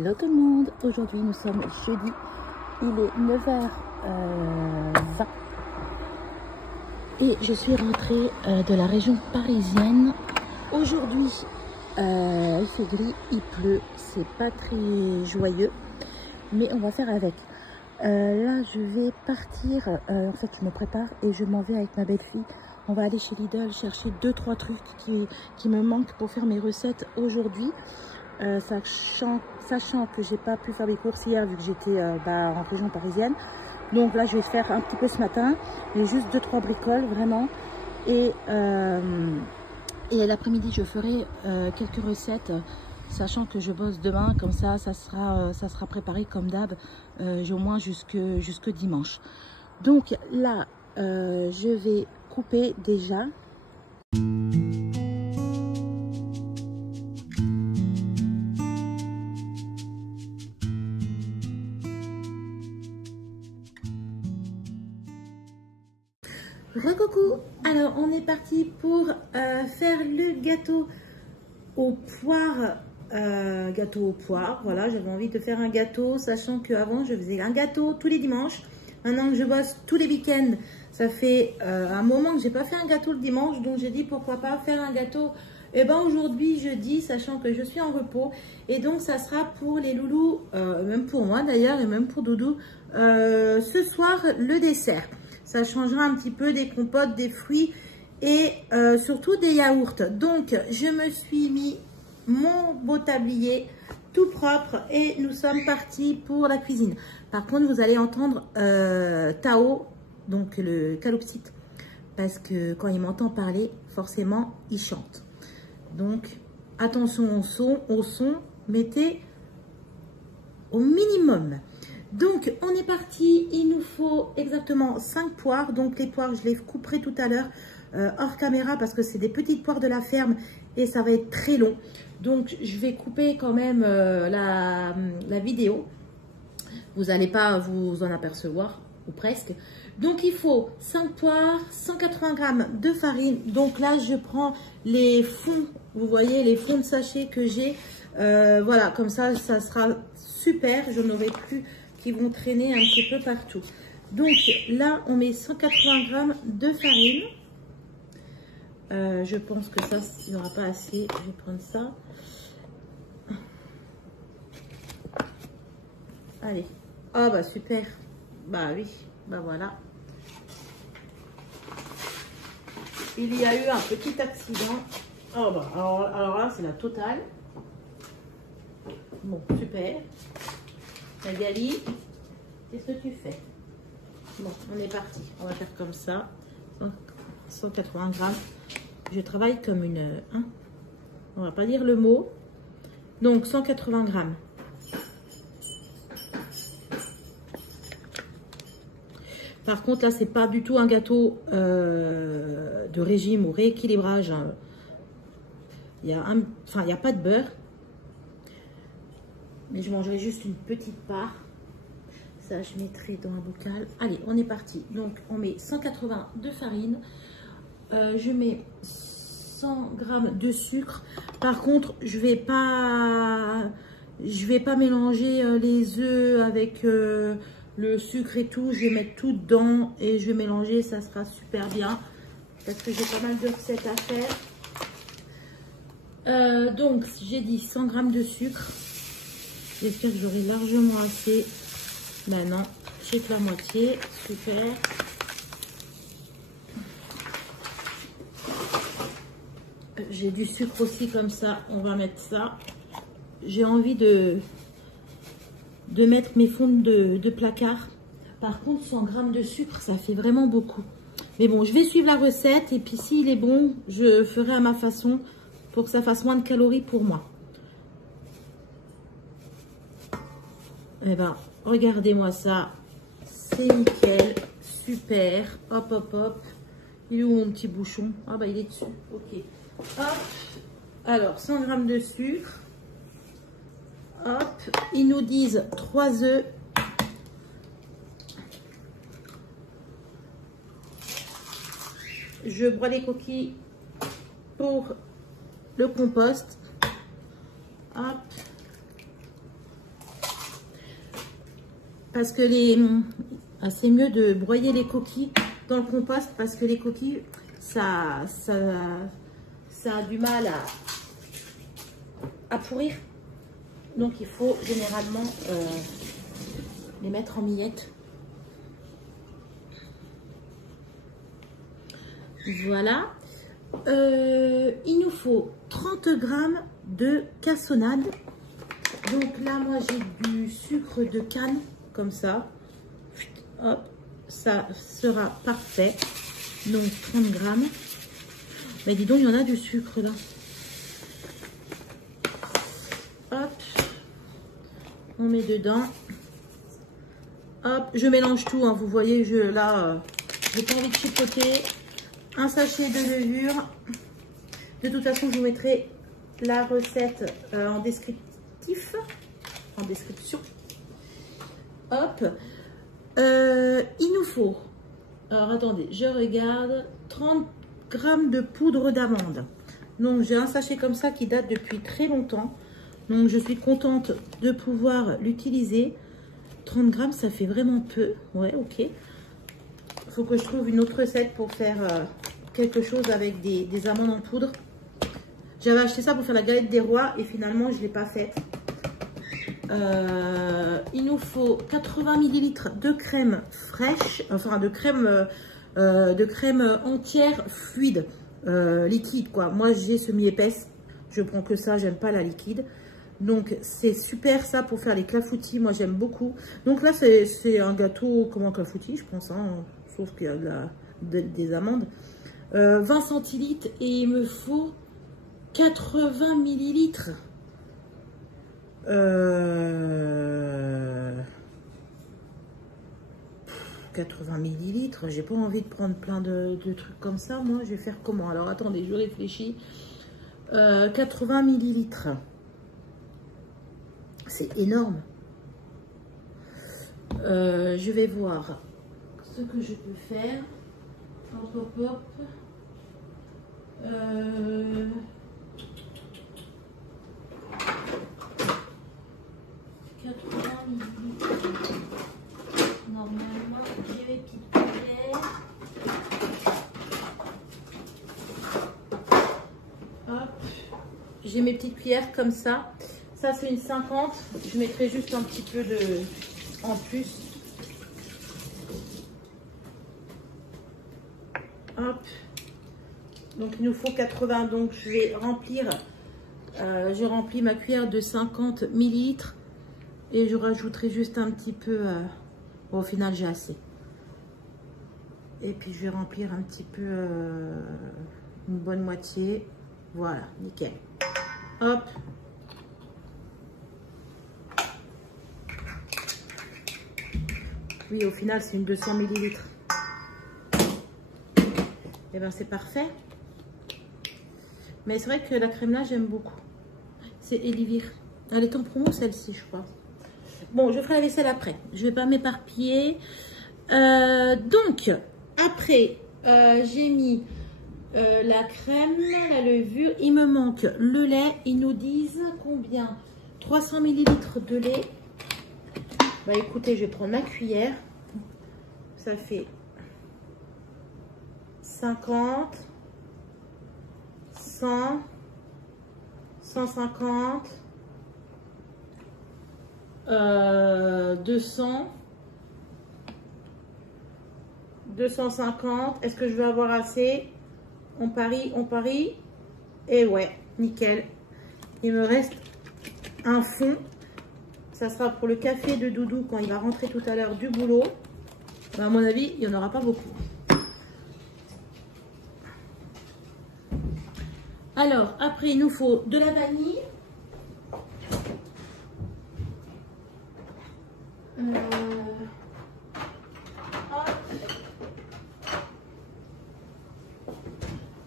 Hello tout le monde, aujourd'hui nous sommes jeudi, il est 9h20 et je suis rentrée de la région parisienne. Aujourd'hui il fait gris, il pleut, c'est pas très joyeux mais on va faire avec. Là je vais partir, en fait je me prépare et je m'en vais avec ma belle-fille. On va aller chez Lidl chercher 2-3 trucs qui me manquent pour faire mes recettes aujourd'hui. Sachant que j'ai pas pu faire mes courses hier vu que j'étais en région parisienne. Donc là je vais faire un petit peu ce matin, mais juste 2-3 bricoles vraiment. Et l'après-midi je ferai quelques recettes, sachant que je bosse demain, comme ça sera préparé comme d'hab, au moins jusque dimanche. Donc là je vais couper déjà. Recoucou, alors on est parti pour faire le gâteau aux poires. Voilà, j'avais envie de faire un gâteau, sachant qu'avant je faisais un gâteau tous les dimanches. Maintenant que je bosse tous les week-ends, ça fait un moment que j'ai pas fait un gâteau le dimanche, donc j'ai dit pourquoi pas faire un gâteau aujourd'hui jeudi, sachant que je suis en repos. Et donc ça sera pour les loulous, même pour moi d'ailleurs et même pour Doudou, ce soir le dessert. Ça changera un petit peu des compotes, des fruits et surtout des yaourts. Donc, je me suis mis mon beau tablier tout propre et nous sommes partis pour la cuisine. Par contre, vous allez entendre Tao, donc le calopsite, parce que quand il m'entend parler, forcément, il chante. Donc, attention au son, mettez au minimum. Donc, on est parti. Il nous faut exactement 5 poires. Donc, les poires, je les couperai tout à l'heure hors caméra parce que c'est des petites poires de la ferme et ça va être très long. Donc, je vais couper quand même la vidéo. Vous n'allez pas vous en apercevoir, ou presque. Donc, il faut 5 poires, 180 g de farine. Donc, là, je prends les fonds, vous voyez, les fonds de sachet que j'ai. Voilà, comme ça sera super. Je n'aurai plus qui vont traîner un petit peu partout. Donc là, on met 180 g de farine. Je pense que ça, il n'y aura pas assez. Je vais prendre ça. Allez. Ah bah super. Bah oui, bah voilà. Il y a eu un petit accident. Oh bah, alors là, c'est la totale. Bon, super. Magali, qu'est-ce que tu fais? Bon, on est parti. On va faire comme ça. 180 g. Je travaille comme une... Hein, on va pas dire le mot. Donc, 180 g. Par contre, là, c'est pas du tout un gâteau de régime ou rééquilibrage. Il y a pas de beurre. Mais je mangerai juste une petite part. Ça, je mettrai dans un bocal. Allez, on est parti. Donc, on met 180 de farine. Je mets 100 g de sucre. Par contre, je vais pas mélanger les œufs avec le sucre et tout. Je vais mettre tout dedans et je vais mélanger. Ça sera super bien. Parce que j'ai pas mal de recettes à faire. Donc, j'ai dit 100 g de sucre. J'espère que j'aurai largement assez. Maintenant, j'ai que la moitié. Super. J'ai du sucre aussi comme ça. On va mettre ça. J'ai envie de mettre mes fonds de placard. Par contre, 100 g de sucre, ça fait vraiment beaucoup. Mais bon, je vais suivre la recette. Et puis, s'il est bon, je ferai à ma façon pour que ça fasse moins de calories pour moi. Eh ben, regardez-moi ça. C'est nickel. Super. Hop, hop, hop. Il est où mon petit bouchon? Ah bah, il est dessus. Ok. Hop. Alors, 100 g de sucre. Hop. Ils nous disent 3 œufs. Je broie les coquilles pour le compost. Hop. parce que c'est mieux de broyer les coquilles dans le compost parce que les coquilles, ça a du mal à pourrir. Donc il faut généralement les mettre en miettes. Voilà. Il nous faut 30 grammes de cassonade. Donc là, moi, j'ai du sucre de canne, comme ça. Hop, ça sera parfait. Donc 30 grammes. Mais dis donc, il y en a du sucre là. Hop, on met dedans. Hop, je mélange tout, hein, vous voyez, là, j'ai pas envie de chipoter. Un sachet de levure. De toute façon, je vous mettrai la recette en descriptif. En description. Hop. Il nous faut, alors attendez, je regarde, 30 grammes de poudre d'amande. Donc, j'ai un sachet comme ça qui date depuis très longtemps. Donc, je suis contente de pouvoir l'utiliser. 30 grammes, ça fait vraiment peu. Ouais, ok. Il faut que je trouve une autre recette pour faire quelque chose avec des amandes en poudre. J'avais acheté ça pour faire la galette des rois et finalement, je ne l'ai pas faite. Il nous faut 80 ml de crème fraîche, enfin de crème entière fluide, liquide quoi. Moi, j'ai semi-épaisse. Je prends que ça, j'aime pas la liquide. Donc, c'est super ça pour faire les clafoutis. Moi, j'aime beaucoup. Donc là, c'est un gâteau comme un clafoutis, je pense. Hein, sauf qu'il y a des amandes. 20 centilitres et il me faut 80 millilitres. 80 millilitres. J'ai pas envie de prendre plein de trucs comme ça. Moi, je vais faire comment? Alors, attendez, je réfléchis. 80 millilitres. C'est énorme. Je vais voir ce que je peux faire. Hop, hop, hop. 80 millilitres. Normalement, j'ai mes petites cuillères. Hop. J'ai mes petites cuillères comme ça. Ça, c'est une 50. Je mettrai juste un petit peu en plus. Hop. Donc, il nous faut 80. Donc, je vais remplir. Je remplis ma cuillère de 50 millilitres. Et je rajouterai juste un petit peu. Bon, au final, j'ai assez. Et puis, je vais remplir un petit peu. Une bonne moitié. Voilà, nickel. Hop. Oui, au final, c'est une 200 millilitres. Et bien, c'est parfait. Mais c'est vrai que la crème là, j'aime beaucoup. C'est Elivir. Elle est en promo, celle-ci, je crois. Bon, je ferai la vaisselle après. Je vais pas m'éparpiller. Donc, après, j'ai mis la crème, la levure. Il me manque le lait. Ils nous disent combien? 300 millilitres de lait. Bah écoutez, je vais prendre ma cuillère. Ça fait 50, 100, 150, 200, 250. Est-ce que je vais avoir assez? On parie, on parie. Et ouais, nickel. Il me reste un fond. Ça sera pour le café de Doudou quand il va rentrer tout à l'heure du boulot. Ben, à mon avis, il n'y en aura pas beaucoup. Alors, après, il nous faut de la vanille.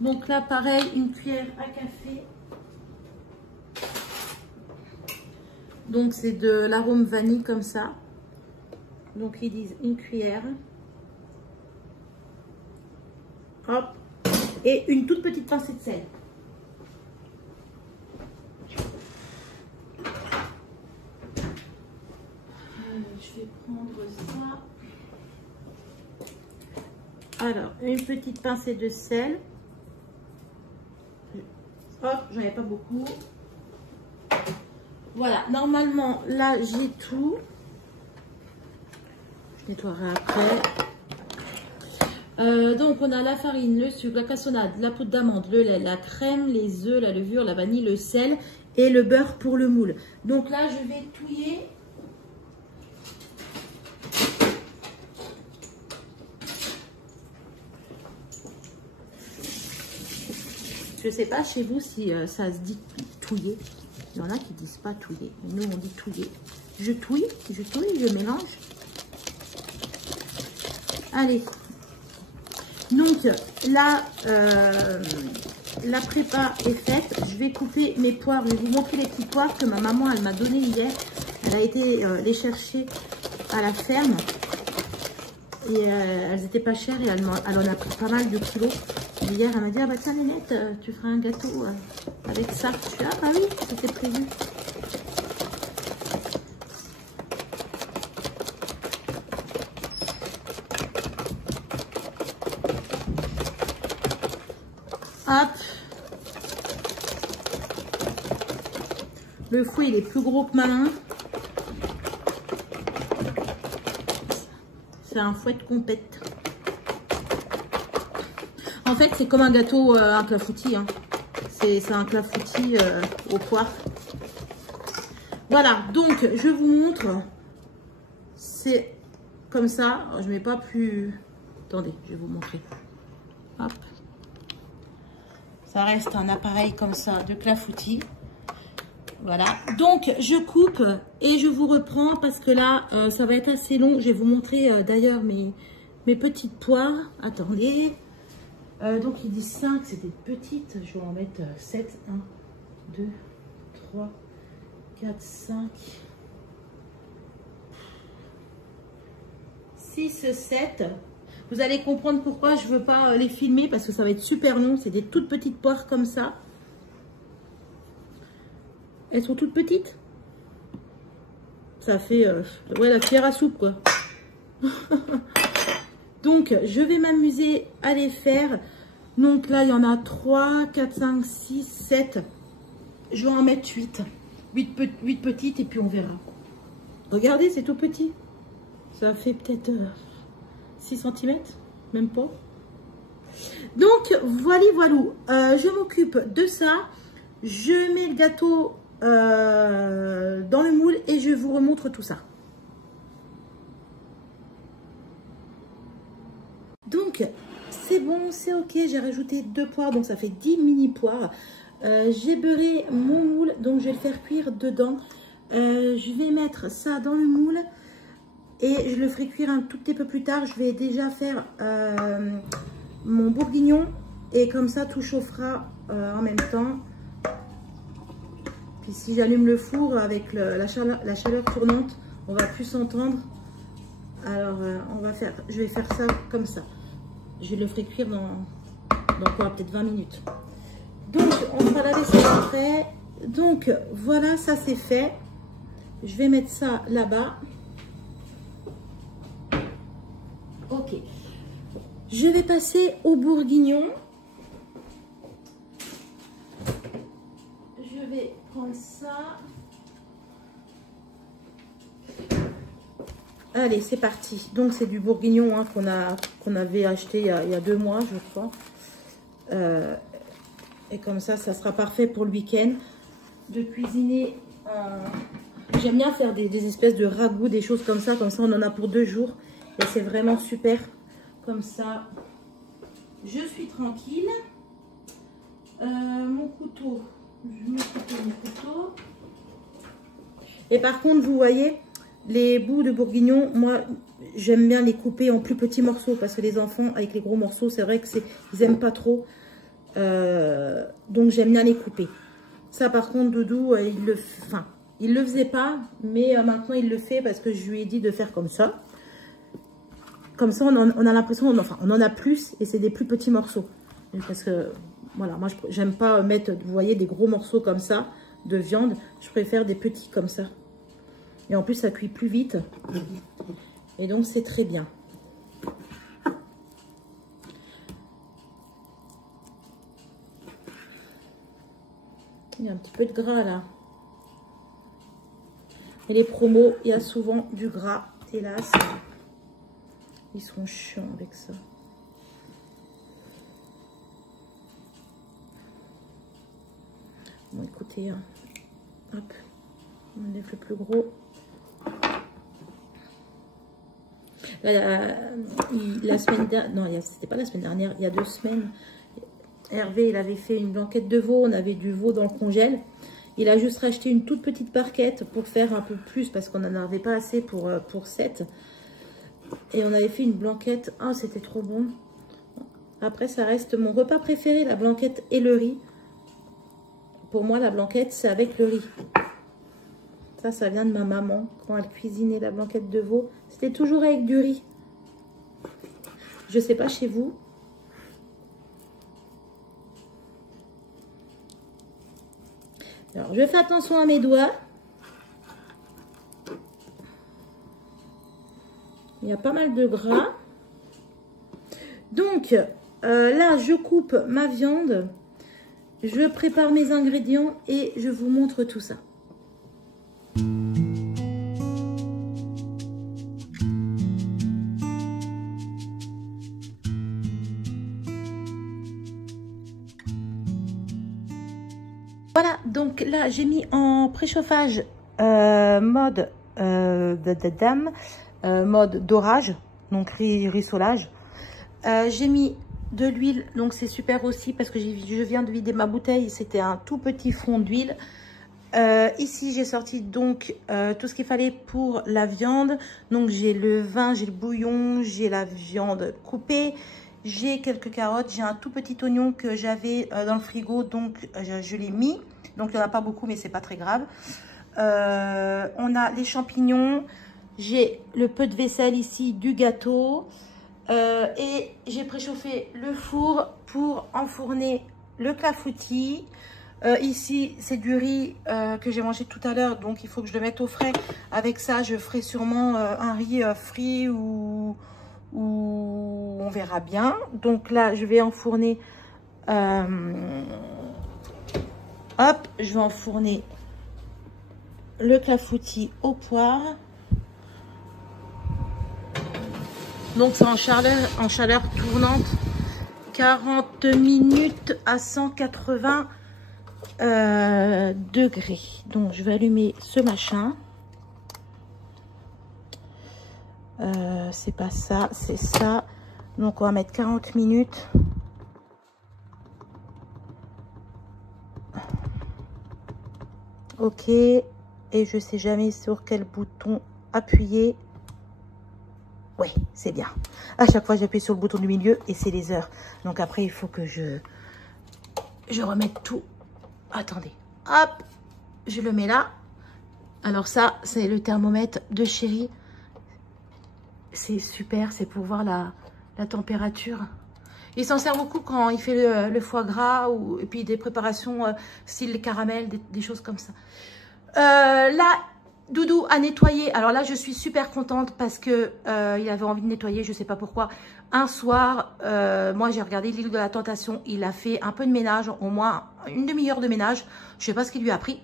Donc là, pareil, une cuillère à café. Donc, c'est de l'arôme vanille comme ça. Donc, ils disent une cuillère. Hop. Et une toute petite pincée de sel. je vais prendre ça. Alors, une petite pincée de sel. Hop, j'en avais pas beaucoup. Voilà, normalement, là, j'ai tout. Je nettoierai après. Donc, on a la farine, le sucre, la cassonade, la poudre d'amande, le lait, la crème, les œufs, la levure, la vanille, le sel et le beurre pour le moule. Donc là, je vais touiller. Je ne sais pas chez vous si ça se dit touiller. Il y en a qui ne disent pas touiller. Mais nous, on dit touiller. Je touille, je mélange. Allez. Donc là, la prépa est faite. Je vais couper mes poires. Je vais vous montrer les petits poires que ma maman, elle m'a donné hier. Elle a été les chercher à la ferme. Et elles n'étaient pas chères et elle en a pris pas mal de kilos. Et hier, elle m'a dit, ah bah tiens Nénette, tu feras un gâteau avec ça. Je suis, ah bah oui, c'était prévu. Hop. Le fouet, il est plus gros que ma main. C'est un fouet de compète. En fait, c'est comme un gâteau, un clafoutis. Hein. C'est un clafoutis aux poires. Voilà, donc je vous montre. C'est comme ça. Je ne mets pas plus... Attendez, je vais vous montrer. Hop. Ça reste un appareil comme ça de clafoutis. Voilà. Donc, je coupe et je vous reprends parce que là, ça va être assez long. Je vais vous montrer d'ailleurs mes petites poires. Attendez. Donc, il dit 5, c'était petite. Je vais en mettre 7. 1, 2, 3, 4, 5, 6, 7. Vous allez comprendre pourquoi je ne veux pas les filmer parce que ça va être super long. C'est des toutes petites poires comme ça. Elles sont toutes petites. Ça fait ouais, la cuillère à soupe quoi. Donc je vais m'amuser à les faire. Donc là il y en a 3, 4, 5, 6, 7. Je vais en mettre 8. 8 petites et puis on verra. Regardez, c'est tout petit. Ça fait peut-être 6 cm, même pas. Donc voilà, je m'occupe de ça. Je mets le gâteau dans le moule et je vous remontre tout ça. Donc c'est bon, c'est ok, j'ai rajouté 2 poires, donc ça fait 10 mini poires. J'ai beurré mon moule, donc je vais le faire cuire dedans. Je vais mettre ça dans le moule et je le ferai cuire un tout petit peu plus tard. Je vais déjà faire mon bourguignon et comme ça tout chauffera en même temps. Puis si j'allume le four avec la chaleur tournante, on va plus s'entendre. Alors je vais faire ça comme ça. Je le ferai cuire dans quoi, peut-être 20 minutes. Donc on fera la vaisselle après. Donc voilà, ça c'est fait. Je vais mettre ça là-bas. Ok. Je vais passer au bourguignon. Je vais prendre ça. Allez, c'est parti. Donc, c'est du bourguignon hein, qu'on avait acheté il y a 2 mois, je crois. Et comme ça, ça sera parfait pour le week-end. De cuisiner. J'aime bien faire des espèces de ragoûts, des choses comme ça. Comme ça, on en a pour 2 jours. Et c'est vraiment super. Comme ça, je suis tranquille. Mon couteau. Je mets mon couteau. Et par contre, vous voyez... Les bouts de bourguignon, moi, j'aime bien les couper en plus petits morceaux parce que les enfants, avec les gros morceaux, c'est vrai que ils n'aiment pas trop. Donc, j'aime bien les couper. Ça, par contre, Doudou, il le faisait pas, mais maintenant, il le fait parce que je lui ai dit de faire comme ça. Comme ça, on a l'impression, on en a plus et c'est des plus petits morceaux. Parce que, voilà, moi, j'aime pas mettre, vous voyez, des gros morceaux comme ça de viande. Je préfère des petits comme ça. Et en plus, ça cuit plus vite. Et donc, c'est très bien. Il y a un petit peu de gras là. Et les promos, il y a souvent du gras. Hélas, ils seront chiants avec ça. Bon, écoutez, hop, on enlève le plus gros. La semaine dernière, non, c'était pas la semaine dernière, il y a 2 semaines, Hervé, il avait fait une blanquette de veau, on avait du veau dans le congèle. Il a juste racheté une toute petite barquette pour faire un peu plus parce qu'on n'en avait pas assez pour 7. Et on avait fait une blanquette. Ah, c'était trop bon. Après, ça reste mon repas préféré, la blanquette et le riz. Pour moi, la blanquette, c'est avec le riz. Ça vient de ma maman. Quand elle cuisinait la blanquette de veau, c'était toujours avec du riz. Je sais pas chez vous. Alors, je fais attention à mes doigts. Il y a pas mal de gras. Donc, là, je coupe ma viande. Je prépare mes ingrédients et je vous montre tout ça. Voilà, donc là, j'ai mis en préchauffage mode mode dorage, donc rissolage. J'ai mis de l'huile, donc c'est super aussi parce que je viens de vider ma bouteille, c'était un tout petit fond d'huile. Ici, j'ai sorti donc tout ce qu'il fallait pour la viande. Donc, j'ai le vin, j'ai le bouillon, j'ai la viande coupée. J'ai quelques carottes, j'ai un tout petit oignon que j'avais dans le frigo, donc je l'ai mis. Donc, il n'y en a pas beaucoup, mais c'est pas très grave. On a les champignons. J'ai le peu de vaisselle ici du gâteau. Et j'ai préchauffé le four pour enfourner le clafoutis. Ici, c'est du riz que j'ai mangé tout à l'heure, donc il faut que je le mette au frais. Avec ça, je ferai sûrement un riz frit ou on verra bien. Donc là, je vais enfourner. Hop, je vais enfourner le clafoutis aux poires. Donc c'est en chaleur tournante, 40 minutes à 180 degrés. Donc je vais allumer ce machin. C'est pas ça, c'est ça. Donc on va mettre 40 minutes. Ok. Et je sais jamais sur quel bouton appuyer. Oui, c'est bien. À chaque fois, j'appuie sur le bouton du milieu et c'est les heures. Donc après, il faut que je remette tout. Attendez. Hop, je le mets là. Alors ça, c'est le thermomètre de Chéri. C'est super, c'est pour voir la température. Il s'en sert beaucoup quand il fait le foie gras et puis des préparations style caramel, des choses comme ça. Là, Doudou a nettoyé. Alors là, je suis super contente parce que il avait envie de nettoyer, je sais pas pourquoi. Un soir, moi j'ai regardé l'île de la Tentation. Il a fait un peu de ménage, au moins une demi-heure de ménage. Je sais pas ce qu'il lui a pris.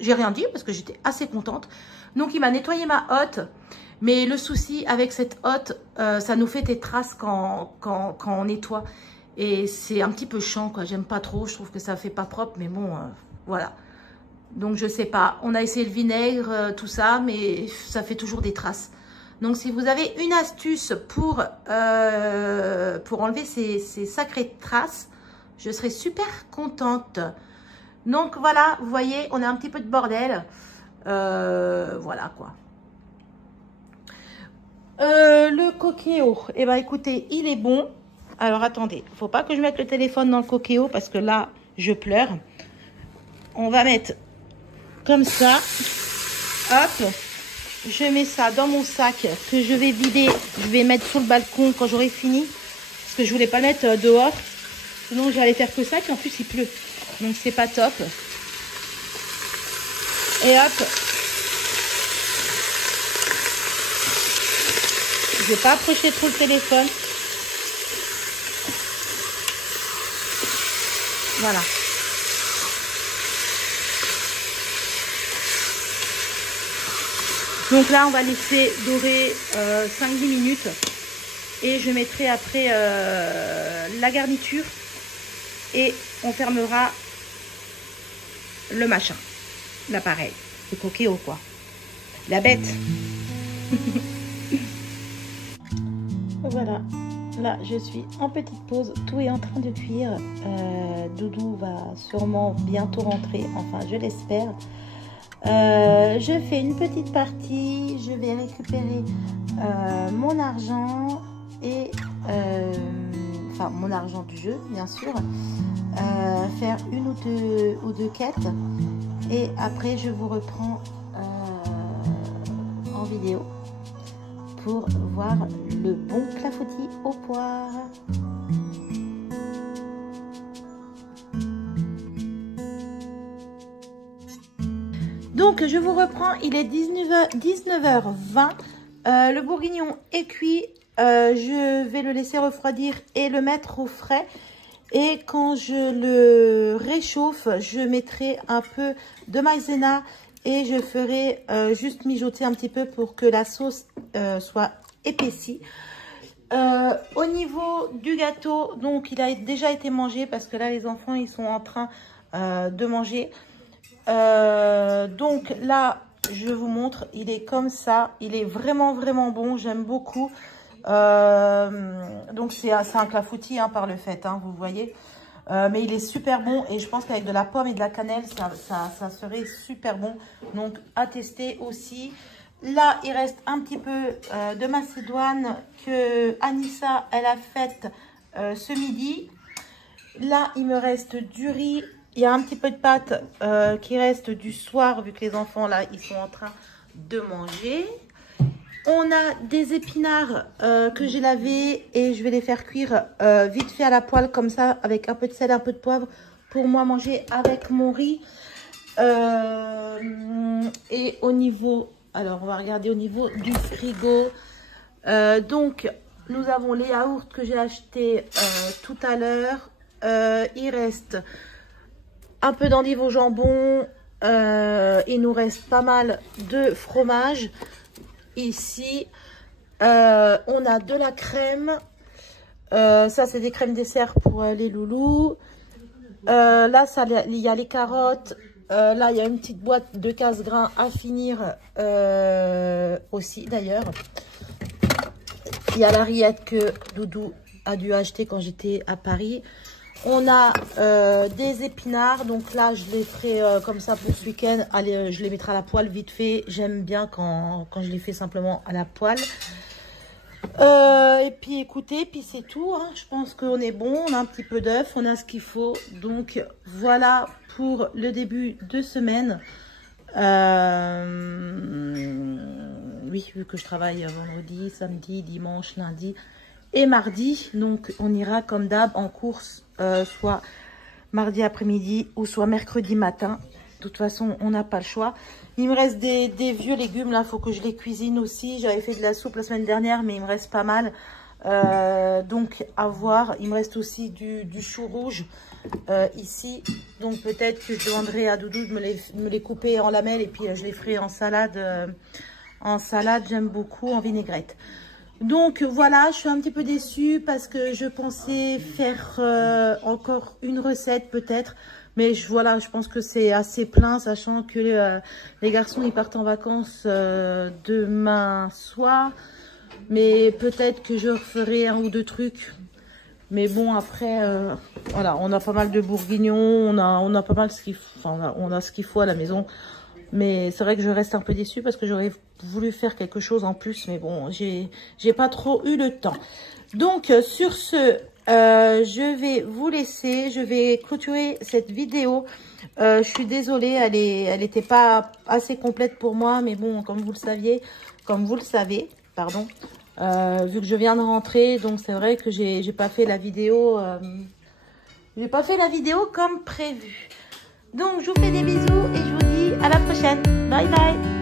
J'ai rien dit parce que j'étais assez contente. Donc il m'a nettoyé ma hotte. Mais le souci avec cette hotte, ça nous fait des traces quand on nettoie. Et c'est un petit peu chiant, quoi. J'aime pas trop. Je trouve que ça fait pas propre. Mais bon, voilà. Donc, je sais pas. On a essayé le vinaigre, tout ça, mais ça fait toujours des traces. Donc, si vous avez une astuce pour enlever ces sacrées traces, je serais super contente. Donc, voilà, vous voyez, on a un petit peu de bordel. Voilà, quoi. Le coquéo, eh ben, écoutez, il est bon. Alors, attendez, il ne faut pas que je mette le téléphone dans le coquéo parce que là, je pleure. On va mettre comme ça. Hop. Je mets ça dans mon sac que je vais vider. Je vais mettre sur le balcon quand j'aurai fini. Parce que je voulais pas le mettre dehors. Sinon, j'allais faire que ça. Et en plus, il pleut. Donc, c'est pas top. Et hop. Je vais pas approcher trop le téléphone. Voilà. Donc là, on va laisser dorer 5-10 minutes. Et je mettrai après la garniture. Et on fermera le machin. L'appareil. Le coquillot, quoi. La bête. Voilà. Là, je suis en petite pause. Tout est en train de cuire. Doudou va sûrement bientôt rentrer. Enfin, je l'espère. Je fais une petite partie. Je vais récupérer mon argent et enfin mon argent du jeu, bien sûr. Faire une ou deux quêtes. Et après, je vous reprends en vidéo pour voir le bon clafoutis aux poires. Donc, je vous reprends, il est 19h20. Le bourguignon est cuit. Je vais le laisser refroidir et le mettre au frais. Et quand je le réchauffe, je mettrai un peu de maïzena et je ferai juste mijoter un petit peu pour que la sauce soit épaissie. Au niveau du gâteau, donc il a déjà été mangé parce que là les enfants ils sont en train de manger. Donc là je vous montre, il est comme ça, il est vraiment bon, j'aime beaucoup. Donc c'est un clafoutis hein, par le fait, hein, vous voyez. Mais il est super bon et je pense qu'avec de la pomme et de la cannelle, ça serait super bon. Donc à tester aussi. Là, il reste un petit peu de macédoine que Anissa, elle a faite ce midi. Là, il me reste du riz. Il y a un petit peu de pâte qui reste du soir, vu que les enfants, là, ils sont en train de manger. On a des épinards que j'ai lavés et je vais les faire cuire vite fait à la poêle comme ça avec un peu de sel, un peu de poivre pour moi manger avec mon riz. Et au niveau, alors on va regarder au niveau du frigo. Donc nous avons les yaourts que j'ai achetés tout à l'heure. Il reste un peu d'endive au jambon. Il nous reste pas mal de fromage. Ici, on a de la crème. Ça, c'est des crèmes dessert pour les loulous. Là, il y a les carottes. Là, il y a une petite boîte de casse-grains à finir aussi, d'ailleurs. Il y a la rillette que Doudou a dû acheter quand j'étais à Paris. On a des épinards, donc là je les ferai comme ça pour ce week-end. Allez, je les mettrai à la poêle vite fait. J'aime bien quand je les fais simplement à la poêle. Et puis écoutez, puis c'est tout. Hein. Je pense qu'on est bon. On a un petit peu d'œuf, on a ce qu'il faut. Donc voilà pour le début de semaine. Oui, vu que je travaille vendredi, samedi, dimanche, lundi et mardi. Donc on ira comme d'hab en course. Soit mardi après-midi ou soit mercredi matin. De toute façon, on n'a pas le choix. Il me reste des vieux légumes. Là, il faut que je les cuisine aussi. J'avais fait de la soupe la semaine dernière, mais il me reste pas mal. Donc, à voir. Il me reste aussi du chou rouge ici. Donc, peut-être que je demanderai à Doudou de me les couper en lamelles. Et puis, je les ferai en salade. J'aime beaucoup en vinaigrette. Donc voilà, je suis un petit peu déçue parce que je pensais faire encore une recette peut-être. Mais voilà, je pense que c'est assez plein, sachant que les garçons ils partent en vacances demain soir. Mais peut-être que je referai un ou deux trucs. Mais bon, après, voilà, on a pas mal de bourguignons, on a pas mal ce qu'il faut, enfin, on a ce qu'il faut à la maison. Mais c'est vrai que je reste un peu déçue parce que j'aurais voulu faire quelque chose en plus. Mais bon, j'ai pas trop eu le temps. Donc, sur ce, je vais vous laisser. Je vais clôturer cette vidéo. Je suis désolée, elle était pas assez complète pour moi. Mais bon, comme vous le savez, pardon. Vu que je viens de rentrer, donc c'est vrai que j'ai pas fait la vidéo. J'ai pas fait la vidéo comme prévu. Donc, je vous fais des bisous et je vous dis à la prochaine. Bye bye.